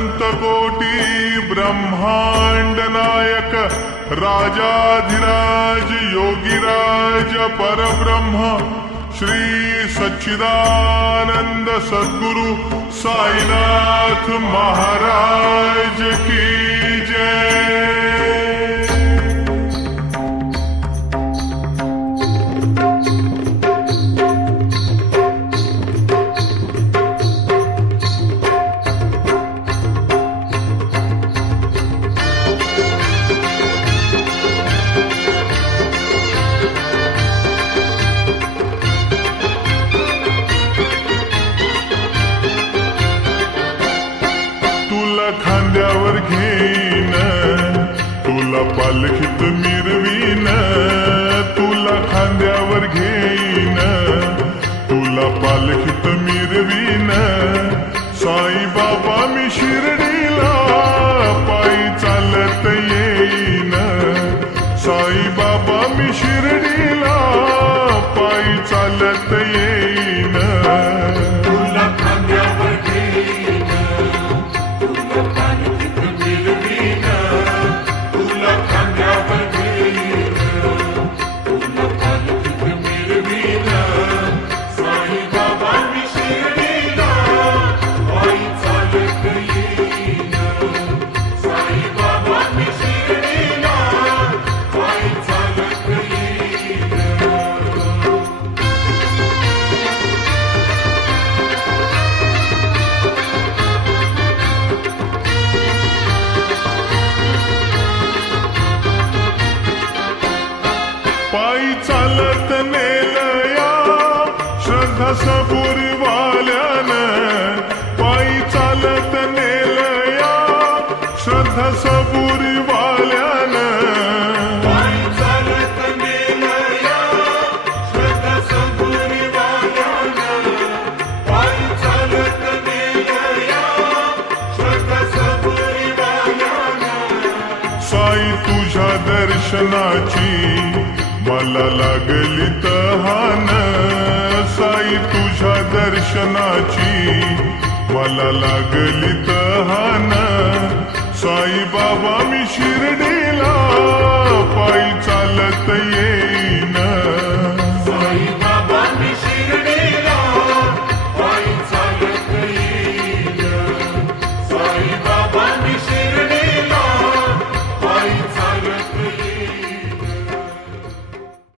अनंत कोटी ब्रह्मांड नायक राजाधिराज योगीराज परब्रह्म श्री सच्चिदानंद सद्गुरु साईनाथ महाराज की जय। खांद्यावर घेईन तुला पालखीत मिरवीन, तुला खांद्यावर घेईन तुला पालखीत मिरवीन। साई बाबा मी शिर्डीला पायी चालत येईन, साई बाबा मी शिर्डीला पायी चालत येईन। पायी चालत नेलया श्रद्धा सबुरी वाल्यानं, पायी चालत नेलया श्रद्धा सबुरी वाल्यानं। पायी चालत नेलया श्रद्धा सबुरी वाल्यानं, पायी चालत नेलया श्रद्धा सबुरी वाल्यानं। साई तुझ्या दर्शनाची मला लागली तहान, साई तुझ्या दर्शनाची मला लागली तहान। साई बाबा मी शिर्डीला पायी चालत ये